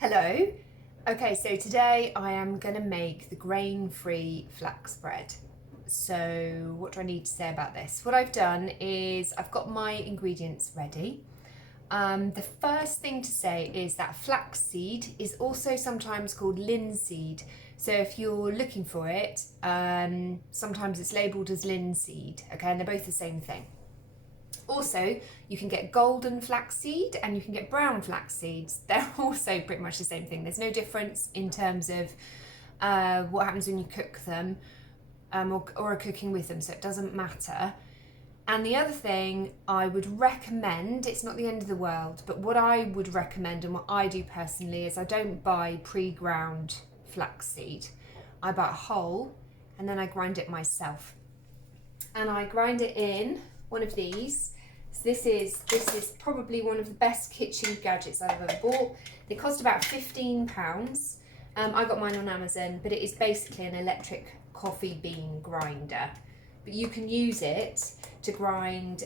Hello. Okay, so today I am going to make the grain-free flax bread. So what do I need to say about this? What I've done is I've got my ingredients ready. The first thing to say is that flaxseed is also sometimes called linseed. So if you're looking for it, sometimes it's labelled as linseed, okay, and they're both the same thing. Also, you can get golden flaxseed and you can get brown flax seeds. They're also pretty much the same thing. There's no difference in terms of what happens when you cook them or are cooking with them, so it doesn't matter. And the other thing I would recommend, it's not the end of the world, but what I would recommend and what I do personally is I don't buy pre-ground flaxseed. I buy it whole and then I grind it myself. And I grind it in one of these. So this is probably one of the best kitchen gadgets I've ever bought. They cost about £15. I got mine on Amazon, but it is basically an electric coffee bean grinder. But you can use it to grind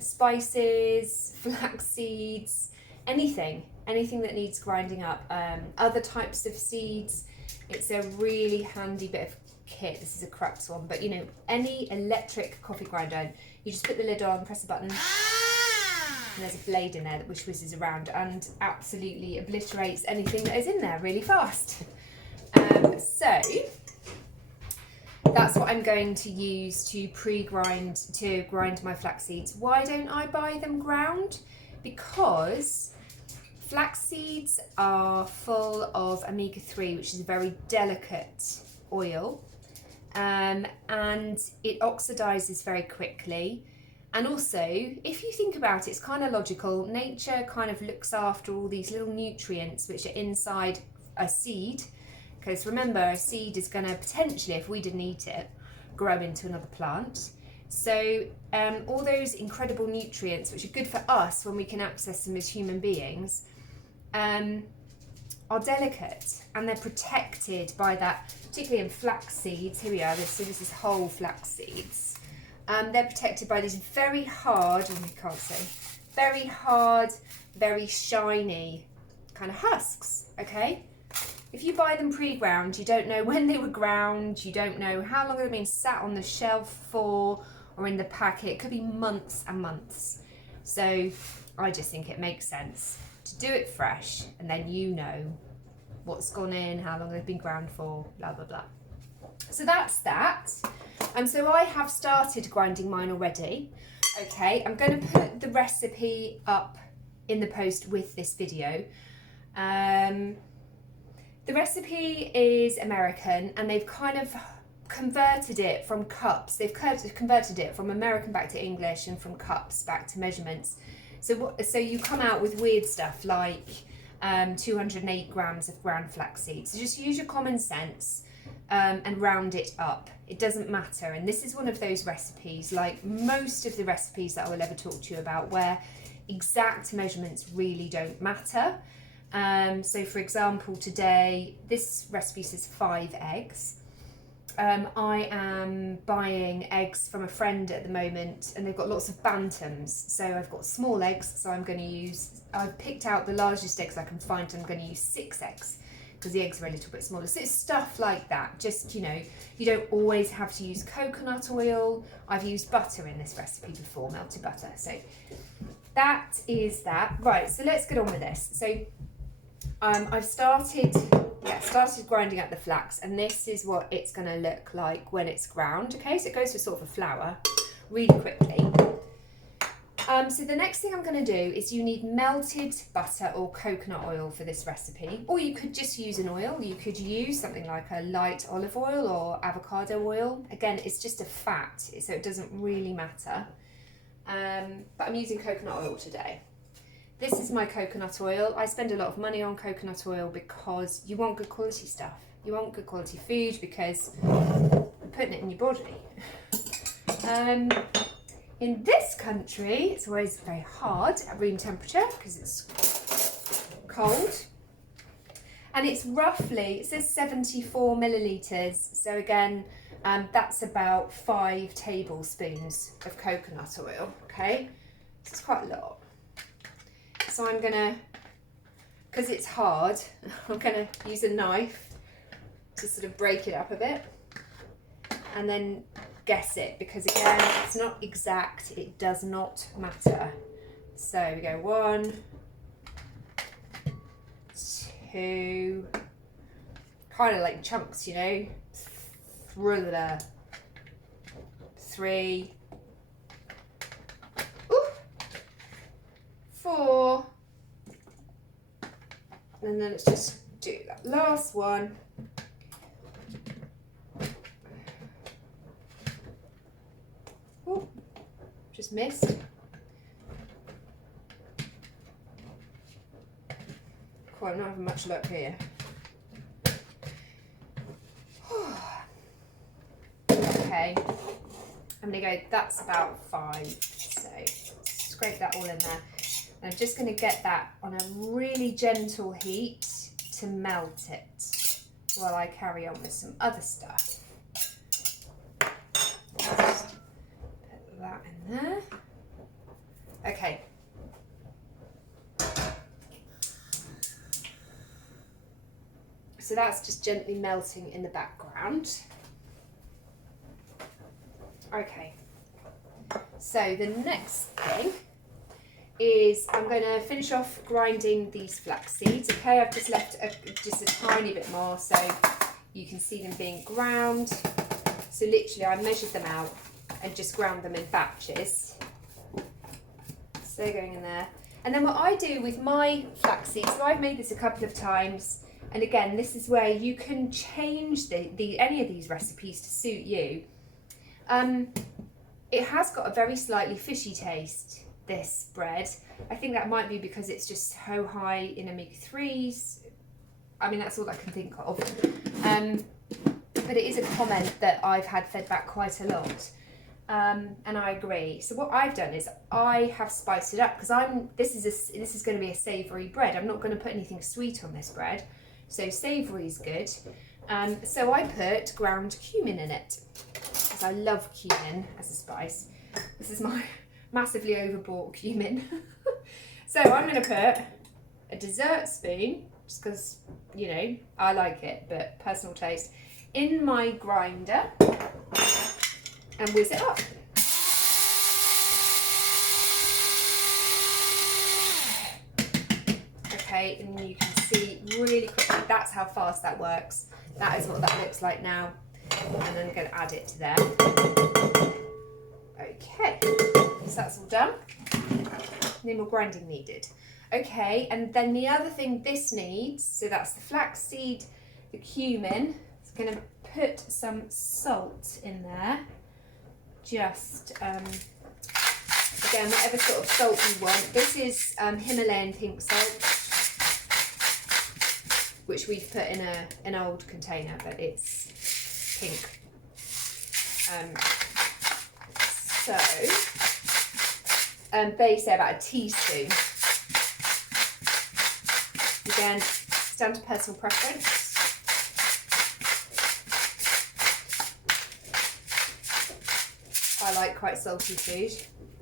spices, flax seeds, anything that needs grinding up. Other types of seeds. It's a really handy bit of kit. This is a crux one, but you know, any electric coffee grinder, you just put the lid on, press a button, and there's a blade in there which whizzes around and absolutely obliterates anything that is in there really fast. So that's what I'm going to use to grind my flax seeds. Why don't I buy them ground? Because flax seeds are full of omega-3, which is a very delicate oil, and it oxidizes very quickly. And also, if you think about it, it's kind of logical. Nature kind of looks after all these little nutrients which are inside a seed, because remember, a seed is going to potentially, if we didn't eat it, grow into another plant. So all those incredible nutrients which are good for us when we can access them as human beings are delicate, and they're protected by that, particularly in flax seeds. Here we are, this is whole flax seeds. They're protected by these very hard, very hard, very shiny kind of husks, okay? If you buy them pre-ground, you don't know when they were ground, you don't know how long they've been sat on the shelf for or in the packet. It could be months and months. So I just think it makes sense to do it fresh, and then you know what's gone in, how long they've been ground for, blah, blah, blah. So that's that. So I have started grinding mine already. Okay, I'm going to put the recipe up in the post with this video. The recipe is American, and they've kind of converted it from cups. They've converted it from American back to English and from cups back to measurements. So you come out with weird stuff like 208 grams of ground flax seeds. So just use your common sense and round it up. It doesn't matter. And this is one of those recipes, like most of the recipes that I will ever talk to you about, where exact measurements really don't matter. So for example, today, this recipe says 5 eggs. I am buying eggs from a friend at the moment, and they've got lots of bantams. So I've got small eggs, so I've picked out the largest eggs I can find, and I'm going to use 6 eggs because the eggs are a little bit smaller. So it's stuff like that. Just, you know, you don't always have to use coconut oil. I've used butter in this recipe before, melted butter. So that is that. Right, so let's get on with this. So I've started grinding up the flax, and this is what it's going to look like when it's ground. Okay, so it goes to sort of a flour really quickly. So the next thing I'm going to do is you need melted butter or coconut oil for this recipe, or you could just use an oil. You could use something like a light olive oil or avocado oil. Again, it's just a fat, so it doesn't really matter. But I'm using coconut oil today. This is my coconut oil. I spend a lot of money on coconut oil because you want good quality stuff. You want good quality food because you're putting it in your body. In this country, it's always very hard at room temperature because it's cold. And it's roughly, it says 74 millilitres. So again, that's about 5 tablespoons of coconut oil, okay? It's quite a lot. So I'm gonna because it's hard, I'm going to use a knife to sort of break it up a bit and then guess it, because again, it's not exact, it does not matter. So we go 1, 2, kind of like chunks, you know, 3, 4, and then let's just do that last one. Ooh, just missed. Cool, I'm not having much luck here. Okay, I'm gonna go, that's about 5, so scrape that all in there. I'm just going to get that on a really gentle heat to melt it while I carry on with some other stuff. Just put that in there. Okay. So that's just gently melting in the background. Okay. So the next thing is I'm going to finish off grinding these flax seeds. Okay, I've just left just a tiny bit more so you can see them being ground. So literally I measured them out and just ground them in batches. So they're going in there. And then what I do with my flax seeds, so I've made this a couple of times, and again, this is where you can change any of these recipes to suit you. It has got a very slightly fishy taste, this bread. I think that might be because it's just so high in omega-3s. I mean, that's all I can think of. But it is a comment that I've had fed back quite a lot. And I agree. So what I've done is I have spiced it up, because this is going to be a savoury bread. I'm not going to put anything sweet on this bread. So savoury is good. So I put ground cumin in it, because I love cumin as a spice. This is my massively overbought cumin. So I'm going to put a dessert spoon, just because, you know, I like it, but personal taste, in my grinder and whiz it up. Okay, and you can see really quickly, that's how fast that works. That is what that looks like now. And then I'm going to add it to there. Okay, so that's all done. No more grinding needed. Okay, and then the other thing this needs, so that's the flaxseed, the cumin. It's going to put some salt in there. Just, again, whatever sort of salt you want. This is Himalayan pink salt, which we've put in an old container, but it's pink. They say about a teaspoon. Again, it's down to personal preference. I like quite salty food,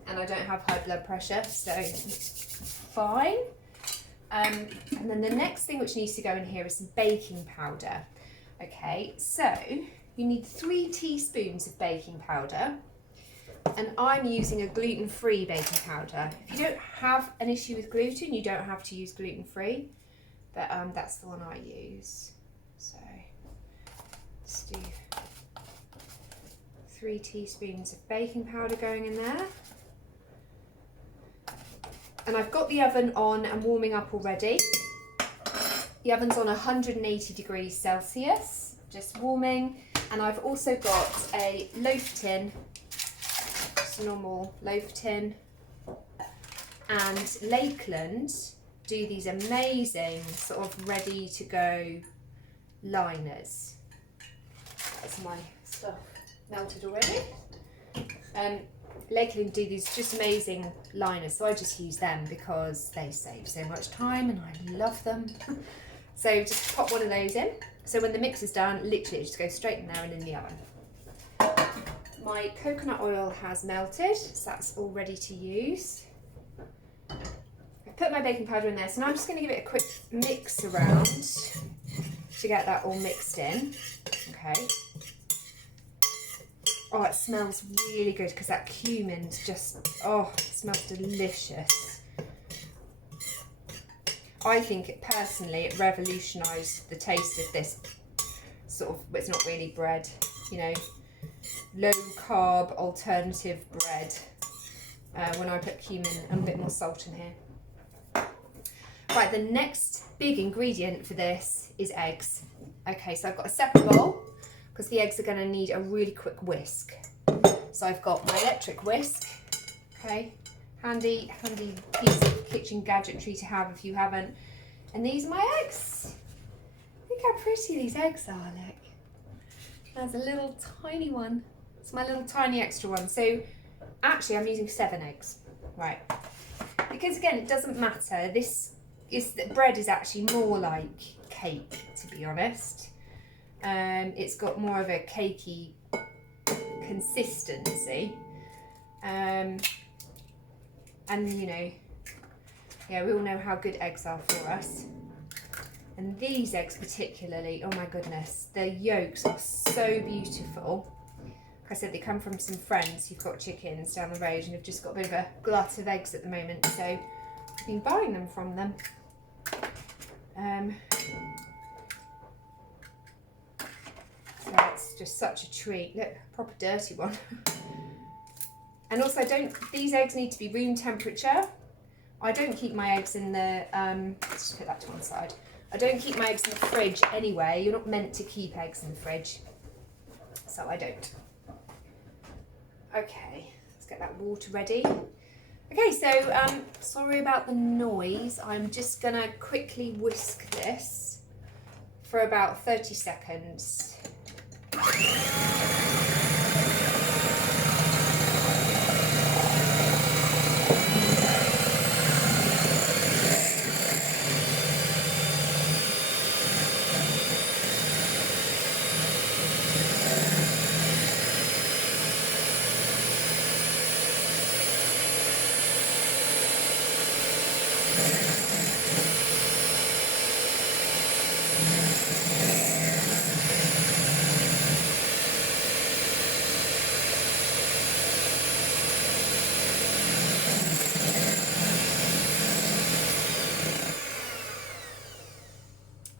and I don't have high blood pressure, so it's fine. And then the next thing which needs to go in here is some baking powder. Okay, so you need 3 teaspoons of baking powder, and I'm using a gluten-free baking powder. If you don't have an issue with gluten, you don't have to use gluten-free, but that's the one I use. So let's do 3 teaspoons of baking powder going in there. And I've got the oven on and warming up already. The oven's on 180 degrees Celsius, just warming. And I've also got a loaf tin, just a normal loaf tin. And Lakeland do these amazing sort of ready to go liners. That's my stuff melted already. Lakeland do these just amazing liners, so I just use them because they save so much time and I love them. So just pop one of those in. So when the mix is done, literally just go straight in there and in the oven. My coconut oil has melted, so that's all ready to use. put my baking powder in there. So now I'm just going to give it a quick mix around to get that all mixed in. Okay. Oh, it smells really good because that cumin's just, oh, it smells delicious. I think it personally, it revolutionised the taste of this sort of, it's not really bread, you know, low carb alternative bread. When I put cumin and a bit more salt in here. Right, the next big ingredient for this is eggs. Okay, so I've got a separate bowl because the eggs are going to need a really quick whisk. So I've got my electric whisk, okay, handy piece of kitchen gadgetry to have if you haven't. And these are my eggs. Look how pretty these eggs are, look. There's a little tiny one. It's my little tiny extra one. So actually I'm using 7 eggs, right? Because again, it doesn't matter. Bread is actually more like cake, to be honest. It's got more of a cakey consistency. And you know, yeah, we all know how good eggs are for us. And these eggs particularly, oh my goodness, their yolks are so beautiful. Like I said, they come from some friends who've got chickens down the road and have just got a bit of a glut of eggs at the moment, so I've been buying them from them. So it's just such a treat. Look, proper dirty one. And also, these eggs need to be room temperature. I don't keep my eggs in the, let's just put that to one side. I don't keep my eggs in the fridge anyway. You're not meant to keep eggs in the fridge, so I don't. Okay, let's get that water ready. Okay, so sorry about the noise. I'm just gonna quickly whisk this for about 30 seconds.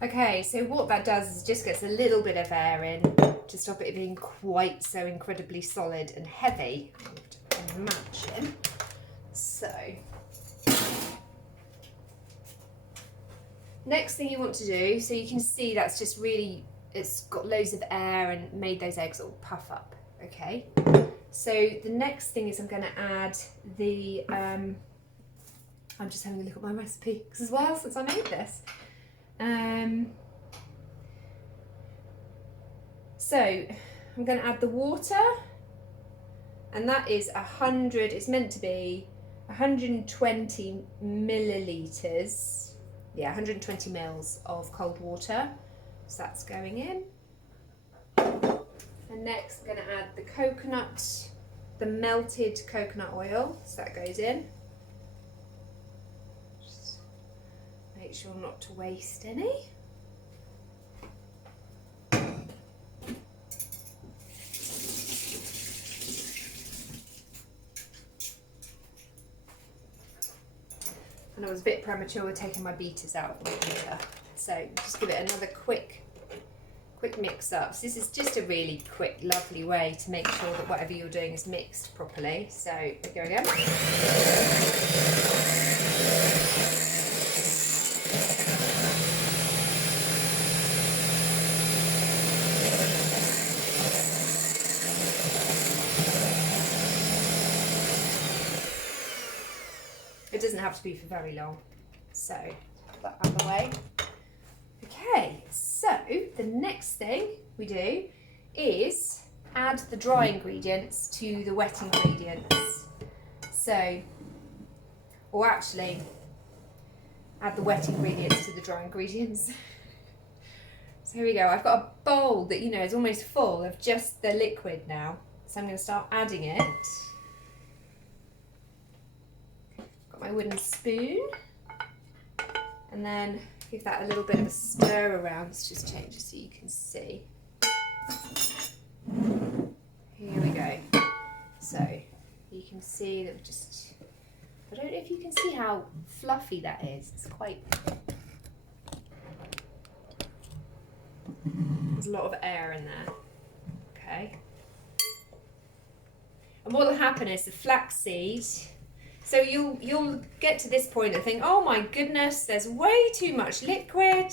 Okay, so what that does is just gets a little bit of air in to stop it being quite so incredibly solid and heavy, I would imagine. So, next thing you want to do, so you can see that's just really, it's got loads of air and made those eggs all puff up, okay? So the next thing is I'm going to add the, I'm just having a look at my recipe because it's a while since I made this. So I'm going to add the water, and that is 100, it's meant to be 120 millilitres, yeah, 120 mils of cold water, so that's going in. And next I'm going to add the coconut, the melted coconut oil, so that goes in. Just make sure not to waste any. And I was a bit premature with taking my beaters out of the beater. So just give it another quick mix up. So this is just a really quick, lovely way to make sure that whatever you're doing is mixed properly. So here we go. It doesn't have to be for very long, so put that out of the way. Okay, so the next thing we do is add the dry ingredients to the wet ingredients. So, or actually, add the wet ingredients to the dry ingredients. So here we go. I've got a bowl that, you know, is almost full of just the liquid now. So I'm going to start adding it. My wooden spoon. And then give that a little bit of a stir around. Let's just change it so you can see. Here we go. So you can see that I don't know if you can see how fluffy that is. It's quite, there's a lot of air in there. Okay. And what will happen is the flaxseed, so you'll get to this point and think, oh my goodness, there's way too much liquid,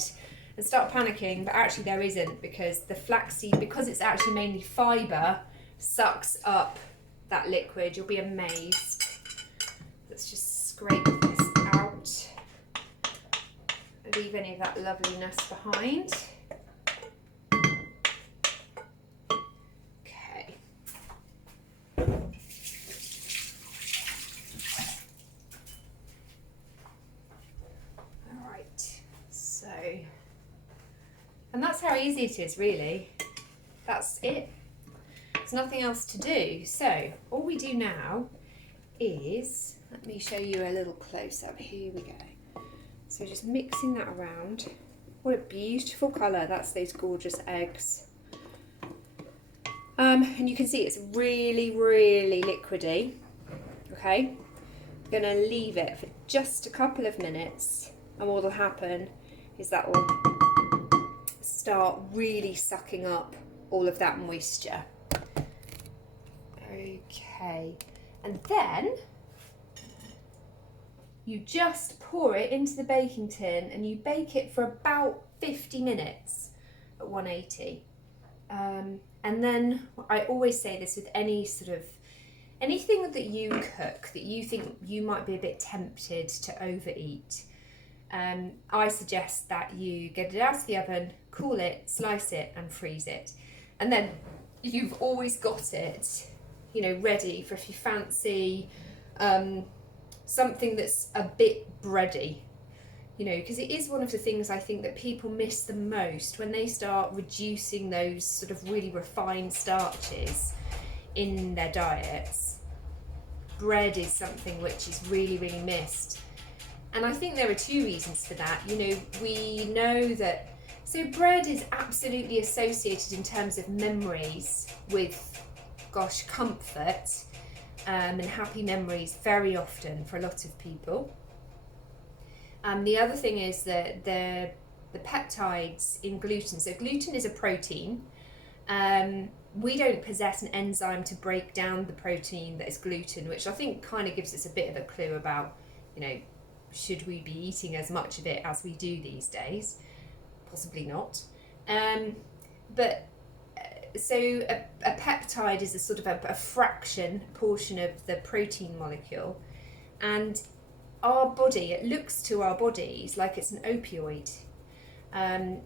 and start panicking, but actually there isn't, because the flaxseed, because it's actually mainly fibre, sucks up that liquid. You'll be amazed. Let's just scrape this out, leave any of that loveliness behind. Okay. All right, so, and that's how easy it is, really. That's it. There's nothing else to do. So all we do now is, let me show you a little close up. Here we go. So just mixing that around. What a beautiful colour. That's those gorgeous eggs. And you can see it's really, really liquidy. Okay. I'm going to leave it for just a couple of minutes, and what will happen is that will start really sucking up all of that moisture. Okay, and then you just pour it into the baking tin and you bake it for about 50 minutes at 180. And then I always say this with anything that you cook that you think you might be a bit tempted to overeat. I suggest that you get it out of the oven, cool it, slice it and freeze it. And then you've always got it, you know, ready for if you fancy something that's a bit bready, you know, because it is one of the things I think that people miss the most when they start reducing those sort of really refined starches in their diets. Bread is something which is really, really missed. And I think there are two reasons for that. You know, we know that, so bread is absolutely associated in terms of memories with, gosh, comfort and happy memories very often for a lot of people. The other thing is that the peptides in gluten, so gluten is a protein. We don't possess an enzyme to break down the protein that is gluten, which I think kind of gives us a bit of a clue about, you know, should we be eating as much of it as we do these days? Possibly not. So a peptide is a sort of a fraction portion of the protein molecule, and our body, it looks to our bodies like it's an opioid. And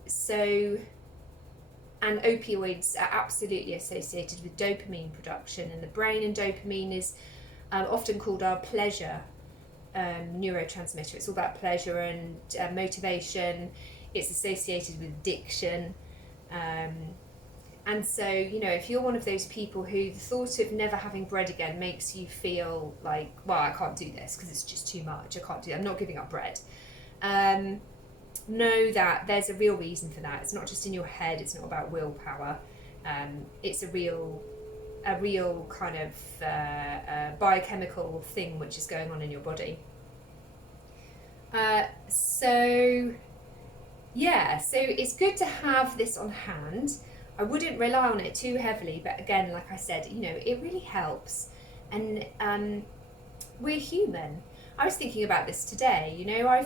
opioids are absolutely associated with dopamine production in the brain, and dopamine is often called our pleasure neurotransmitter. It's all about pleasure and motivation. It's associated with addiction. And so, you know, if you're one of those people who the thought of never having bread again makes you feel like, well, I can't do this because it's just too much, I can't do it, I'm not giving up bread. Know that there's a real reason for that. It's not just in your head, it's not about willpower. It's a real kind of biochemical thing which is going on in your body. So it's good to have this on hand. I wouldn't rely on it too heavily, but again, like I said, you know, it really helps. And we're human. I was thinking about this today. You know, I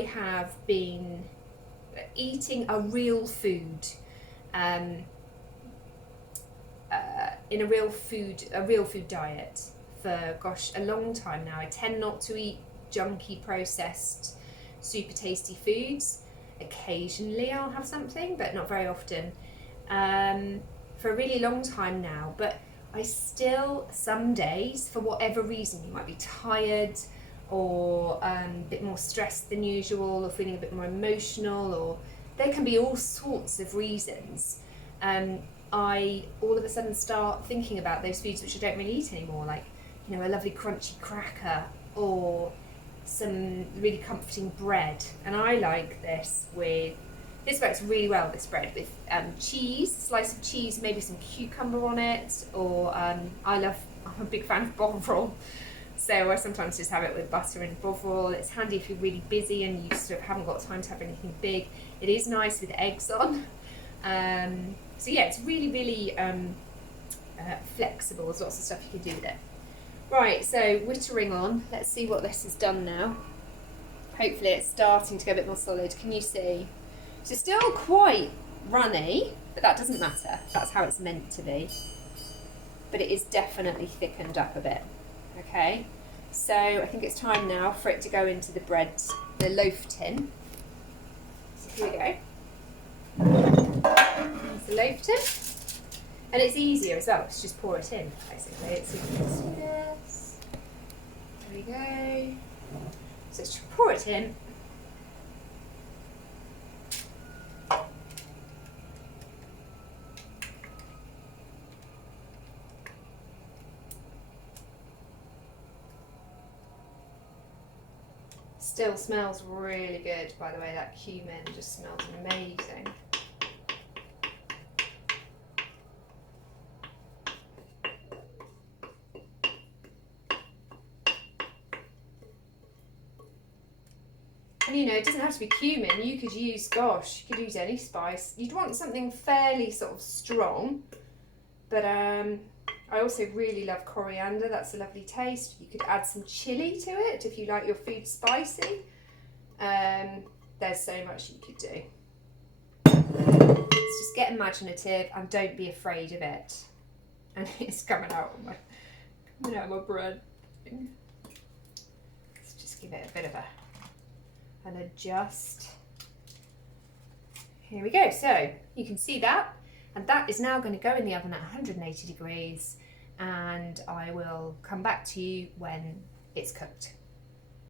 have been eating a real food, in a real food diet for, gosh, a long time now. I tend not to eat junky, processed, super tasty foods. Occasionally I'll have something, but not very often, for a really long time now. But I still, some days, for whatever reason, you might be tired or a bit more stressed than usual, or feeling a bit more emotional, or there can be all sorts of reasons. I all of a sudden start thinking about those foods which I don't really eat anymore, like, you know, a lovely crunchy cracker, or some really comforting bread, and I like this with, this works really well, this bread, with cheese, slice of cheese, maybe some cucumber on it, or I'm a big fan of bovril, so I sometimes just have it with butter and bovril. It's handy if you're really busy and you sort of haven't got time to have anything big. It is nice with eggs on. So yeah, it's really, really flexible. There's lots of stuff you can do with it. Right, so wittering on. Let's see what this has done now. Hopefully it's starting to go a bit more solid. Can you see? So still quite runny, but that doesn't matter. That's how it's meant to be. But it is definitely thickened up a bit. Okay, so I think it's time now for it to go into the loaf tin. So here we go. There's the loaf tin. And it's easier as well, it's just pour it in, basically. It's easy to do this. There we go. So let's pour it in. Still smells really good, by the way. That cumin just smells amazing. And you know, it doesn't have to be cumin. You could use, gosh, you could use any spice. You'd want something fairly sort of strong, but I also really love coriander. That's a lovely taste. You could add some chili to it if you like your food spicy. There's so much you could do. Let's just get imaginative and don't be afraid of it. And it's coming out of my bread. Let's just give it a bit of an adjust. Here we go. So you can see that. And that is now going to go in the oven at 180 degrees, and I will come back to you when it's cooked.